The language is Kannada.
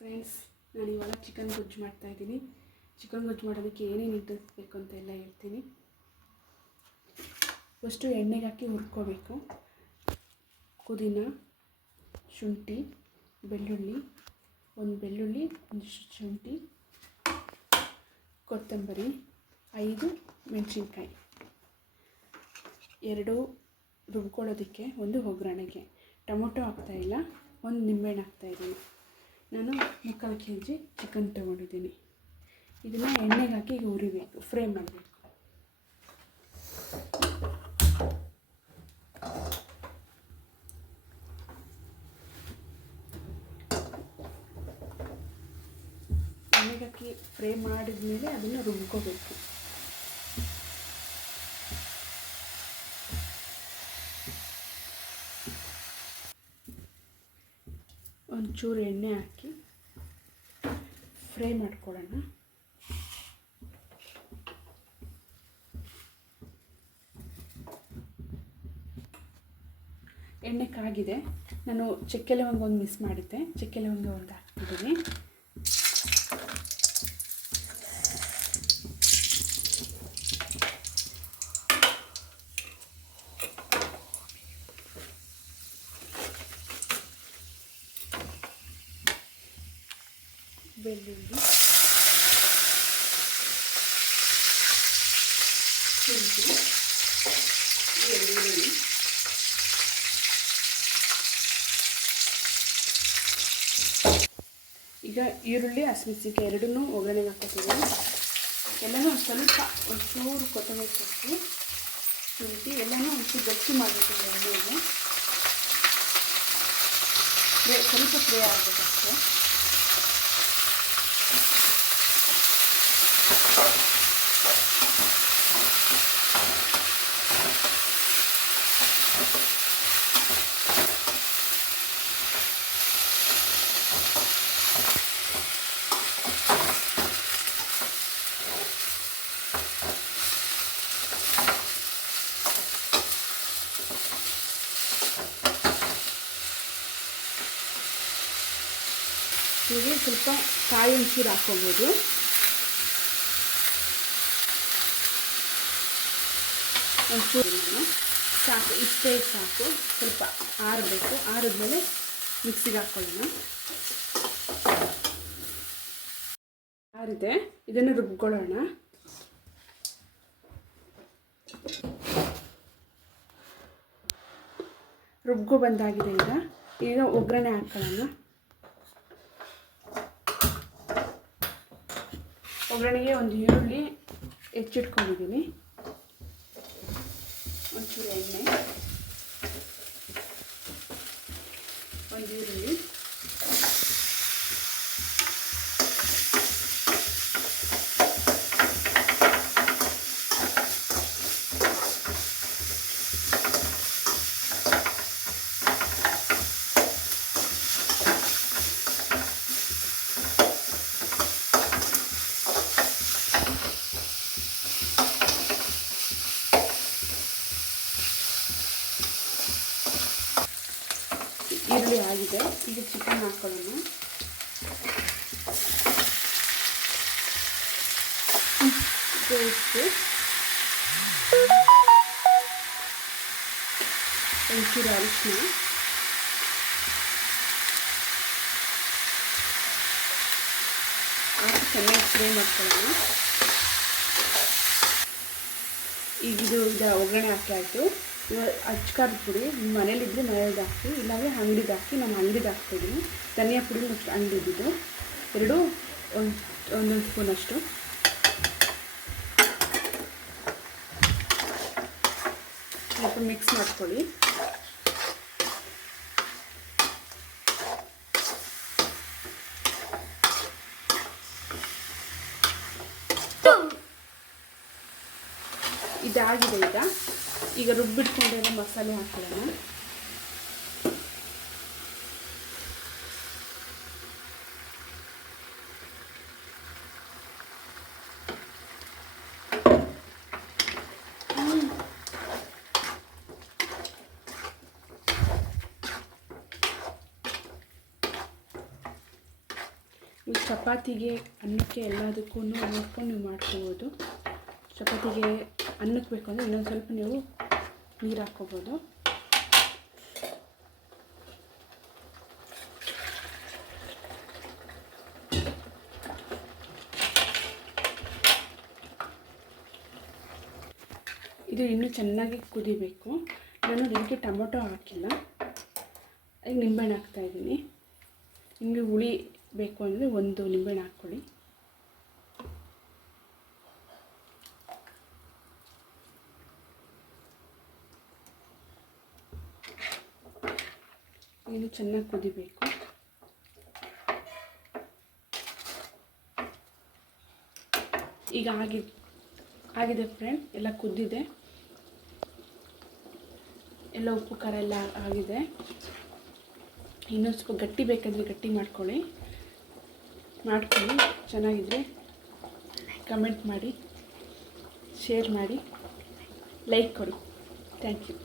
ಫ್ರೆಂಡ್ಸ್, ನಾನು ಇವಾಗ ಚಿಕನ್ ಗೊಜ್ಜು ಮಾಡ್ತಾಯಿದ್ದೀನಿ. ಚಿಕನ್ ಗೊಜ್ಜು ಮಾಡೋದಕ್ಕೆ ಏನೇನು ಇಟ್ಟಿರಬೇಕು ಅಂತೆಲ್ಲ ಹೇಳ್ತೀನಿ. ಫಸ್ಟು ಎಣ್ಣೆಗೆ ಹಾಕಿ ಹುರ್ಕೋಬೇಕು. ಪುದೀನ, ಶುಂಠಿ, ಬೆಳ್ಳುಳ್ಳಿ, ಒಂದು ಬೆಳ್ಳುಳ್ಳಿ, ಒಂದಿಷ್ಟು ಶುಂಠಿ, ಕೊತ್ತಂಬರಿ, 5 ಮೆಣಸಿನ್ಕಾಯಿ, 2 ರುಬ್ಕೊಳ್ಳೋದಕ್ಕೆ, 1 ಒಗ್ಗರಣೆಗೆ. ಟೊಮೊಟೊ ಹಾಕ್ತಾಯಿಲ್ಲ, 1 ನಿಂಬೆಹಣ್ಣು ಹಾಕ್ತಾಯಿದ್ದೀನಿ. ನಾನು 3/4 kg ಚಿಕನ್ ತೊಗೊಂಡಿದ್ದೀನಿ. ಇದನ್ನು ಎಣ್ಣೆಗೆ ಹಾಕಿ ಹುರಿಬೇಕು, ಫ್ರೈ ಮಾಡಬೇಕು. ಎಣ್ಣೆಗೆ ಹಾಕಿ ಫ್ರೈ ಮಾಡಿದ ಮೇಲೆ ಅದನ್ನು ರುಬ್ಕೋಬೇಕು. ಒಂಚೂರು ಎಣ್ಣೆ ಹಾಕಿ ಫ್ರೈ ಮಾಡ್ಕೊಳ್ಳೋಣ. ಎಣ್ಣೆ ಕಾಗಿದೆ. ನಾನು ಚಕ್ಕೆ ಲವಂಗ ಒಂದು ಮಿಸ್ ಮಾಡಿದ್ದೆ, ಚಕ್ಕೆ ಲವಂಗ ಒಂದು ಹಾಕ್ತಿದ್ದೀನಿ. ಬೆಳ್ಳುಳ್ಳಿ, ಶುಂಠಿ, ಈರುಳ್ಳಿ, ಈಗ ಈರುಳ್ಳಿ ಹಸಿಮೆಣಸಿನ್ಕಾಯಿ ಎರಡನ್ನೂ ಒಗ್ಗರಣೆಗೆ ಹಾಕ್ಕೊತಿದ್ದೀನಿ. ಎಲ್ಲನೂ ಸ್ವಲ್ಪ ಒಂಚೂರು ಕೊತ್ತಂಬರಿ ಸೊಪ್ಪು, ಶುಂಠಿ ಎಲ್ಲನೂ ಒಂಚೂರು ಗಟ್ಟಿ ಮಾಡಬೇಕು. ಎಣ್ಣೆಗೆ ಸ್ವಲ್ಪ ಫ್ರೈ ಆಗಬೇಕಷ್ಟೆ. ಹೀಗೆ ಸ್ವಲ್ಪ ಕಾಯಿ ಒಂಚೂರು ಹಾಕ್ಕೋಬೋದು. ಒಂಚೂರು ಸಾಕು, ಇಷ್ಟೇ ಸಾಕು. ಸ್ವಲ್ಪ ಆರಬೇಕು. ಆರಿದ್ಮೇಲೆ ಮಿಕ್ಸಿಗೆ ಹಾಕ್ಕೊಳ್ಳೋಣ. ಆರಿದೆ, ಇದನ್ನು ರುಬ್ಕೊಳ್ಳೋಣ. ರುಬ್ಕೊ ಬಂದಾಗಿದೆ. ಈಗ ಒಗ್ಗರಣೆ ಹಾಕ್ಕೊಳ್ಳೋಣ. ಒಗ್ಗರಣೆಗೆ ಒಂದು ಈರುಳ್ಳಿ ಹೆಚ್ಚಿಟ್ಕೊಂಡಿದ್ದೀನಿ, ಒಂಚೂರು ಎಣ್ಣೆ, ಒಂದು ಈರುಳ್ಳಿ, ಈರುಳ್ಳಿ ಆಗಿದೆ. ಈಗ ಚಿಕನ್ ಹಾಕ್ಕೊಳ್ಳೋಣ. ಉಪ್ಪು, ಒಂಚೂರು ಅರಿಶಿನ, ಹಾಕಿ ಚೆನ್ನಾಗಿ ಫ್ರೈ ಮಾಡ್ಕೊಳ್ಳೋಣ. ಈಗ ಇದು ಒಗ್ಗರಣೆ ಹಾಕಿ ಆಯಿತು. ಇವಾಗ ಅಚ್ಕಾರದ ಪುಡಿ ನಿಮ್ಮ ಮನೇಲಿದ್ದರೆ ಮನೇಲಿ ಹಾಕಿ, ಇಲ್ಲಾಂದರೆ ಅಂಗಡಿಗೆ ಹಾಕಿ. ನಾನು ಅಂಗಡಿಗೆ ಹಾಕ್ತಿದ್ದೀನಿ. ಧನಿಯಾ ಪುಡಿ ಅಷ್ಟು ಅಂಗಡಿದ್ದು ಎರಡು ಒಂದೊಂದು ಸ್ಪೂನಷ್ಟು. ಸ್ವಲ್ಪ ಮಿಕ್ಸ್ ಮಾಡ್ಕೊಳ್ಳಿ. ಇದಾಗಿದೆ. ಈಗ ರುಬ್ಬಿಟ್ಕೊಂಡಿರೋ ಮಸಾಲೆ ಹಾಕೊಳ್ಳೋಣ. ಇದು ಚಪಾತಿಗೆ ಅನ್ನಕ್ಕೆ ಎಲ್ಲದಕ್ಕೂ ನೋಡ್ಕೊಂಡು ನೀವು ಮಾಡ್ಕೋಬೋದು. ಚಪಾತಿಗೆ ಅನ್ನಕ್ಕೆ ಬೇಕು ಅಂದರೆ ಇನ್ನೊಂದು ಸ್ವಲ್ಪ ನೀವು ನೀರು ಹಾಕ್ಕೋಬೋದು. ಇದು ಇನ್ನೂ ಚೆನ್ನಾಗಿ ಕುದಿಬೇಕು. ನಾನು ಇದಕ್ಕೆ ಟೊಮೊಟೊ ಹಾಕಿಲ್ಲ, ಈಗ ನಿಂಬೆಹಣ್ಣು ಹಾಕ್ತಾಯಿದ್ದೀನಿ. ನಿಮಗೆ ಹುಳಿ ಬೇಕು ಅಂದರೆ ಒಂದು ನಿಂಬೆಹಣ್ಣು ಹಾಕ್ಕೊಳ್ಳಿ. ಇದು ಚೆನ್ನಾಗಿ ಕುದಿಬೇಕು. ಈಗ ಆಗಿದೆ ಫ್ರೆಂಡ್, ಎಲ್ಲ ಕುದ್ದಿದೆ, ಎಲ್ಲ ಉಪ್ಪು ಖಾರ ಎಲ್ಲ ಆಗಿದೆ. ಇನ್ನೊಂದು ಸ್ವಲ್ಪ ಗಟ್ಟಿ ಬೇಕಂದರೆ ಗಟ್ಟಿ ಮಾಡ್ಕೊಳ್ಳಿ. ಚೆನ್ನಾಗಿದ್ರೆ ಕಮೆಂಟ್ ಮಾಡಿ, ಶೇರ್ ಮಾಡಿ, ಲೈಕ್ ಕೊಡಿ. Thank you.